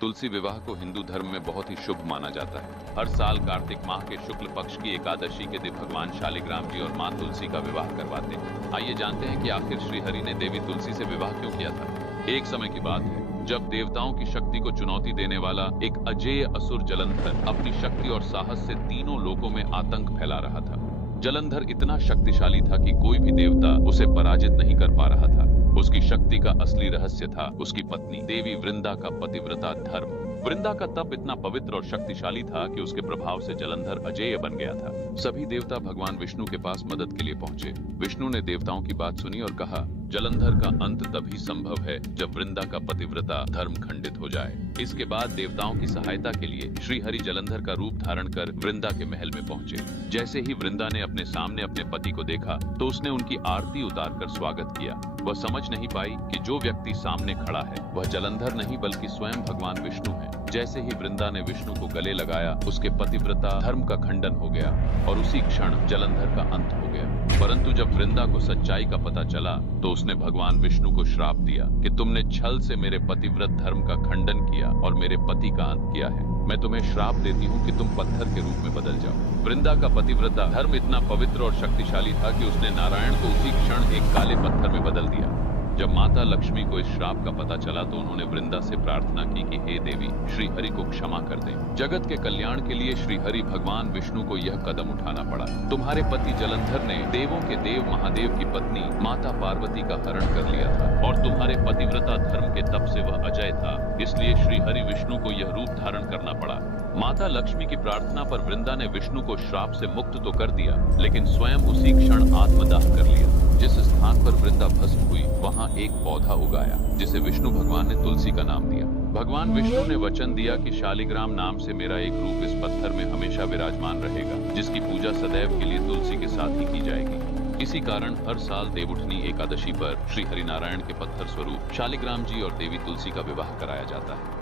तुलसी विवाह को हिंदू धर्म में बहुत ही शुभ माना जाता है। हर साल कार्तिक माह के शुक्ल पक्ष की एकादशी के दिन भगवान शालिग्राम जी और मां तुलसी का विवाह करवाते हैं। आइए जानते हैं कि आखिर श्री हरि ने देवी तुलसी से विवाह क्यों किया था। एक समय की बात है जब देवताओं की शक्ति को चुनौती देने वाला एक अजेय असुर जलंधर अपनी शक्ति और साहस से तीनों लोकों में आतंक फैला रहा था। जलंधर इतना शक्तिशाली था कि कोई भी देवता उसे पराजित नहीं कर पा रहा था। उसकी शक्ति का असली रहस्य था उसकी पत्नी देवी वृंदा का पतिव्रता धर्म। वृंदा का तप इतना पवित्र और शक्तिशाली था कि उसके प्रभाव से जलंधर अजेय बन गया था। सभी देवता भगवान विष्णु के पास मदद के लिए पहुंचे। विष्णु ने देवताओं की बात सुनी और कहा, जलंधर का अंत तभी संभव है जब वृंदा का पतिव्रता धर्म खंडित हो जाए। इसके बाद देवताओं की सहायता के लिए श्री हरि जलंधर का रूप धारण कर वृंदा के महल में पहुंचे। जैसे ही वृंदा ने अपने सामने अपने पति को देखा तो उसने उनकी आरती उतारकर स्वागत किया। वह समझ नहीं पाई कि जो व्यक्ति सामने खड़ा है वह जलंधर नहीं बल्कि स्वयं भगवान विष्णु है। जैसे ही वृंदा ने विष्णु को गले लगाया, उसके पतिव्रता धर्म का खंडन हो गया और उसी क्षण जलंधर का अंत हो गया। परंतु जब वृंदा को सच्चाई का पता चला तो उसने भगवान विष्णु को श्राप दिया कि तुमने छल से मेरे पतिव्रत धर्म का खंडन किया और मेरे पति का अंत किया है। मैं तुम्हें श्राप देती हूँ कि तुम पत्थर के रूप में बदल जाओ। वृंदा का पतिव्रता धर्म इतना पवित्र और शक्तिशाली था कि उसने नारायण को उसी क्षण एक काले पत्थर में बदल दिया। जब माता लक्ष्मी को इस श्राप का पता चला तो उन्होंने वृंदा से प्रार्थना की कि हे देवी, श्री हरि को क्षमा कर दें। जगत के कल्याण के लिए श्री हरि भगवान विष्णु को यह कदम उठाना पड़ा। तुम्हारे पति जलंधर ने देवों के देव महादेव की पत्नी माता पार्वती का हरण कर लिया था और तुम्हारे पतिव्रता धर्म के तप से वह अजय था, इसलिए श्री हरि विष्णु को यह रूप धारण करना पड़ा। माता लक्ष्मी की प्रार्थना पर वृंदा ने विष्णु को श्राप से मुक्त तो कर दिया, लेकिन स्वयं उसी क्षण आत्मदाह कर लिया। जिस स्थान पर वृंदा भस्म हुई वहां एक पौधा उगाया जिसे विष्णु भगवान ने तुलसी का नाम दिया। भगवान विष्णु ने वचन दिया कि शालिग्राम नाम से मेरा एक रूप इस पत्थर में हमेशा विराजमान रहेगा, जिसकी पूजा सदैव के लिए तुलसी के साथ ही की जाएगी। इसी कारण हर साल देवउठनी एकादशी पर श्री हरिनारायण के पत्थर स्वरूप शालिग्राम जी और देवी तुलसी का विवाह कराया जाता है।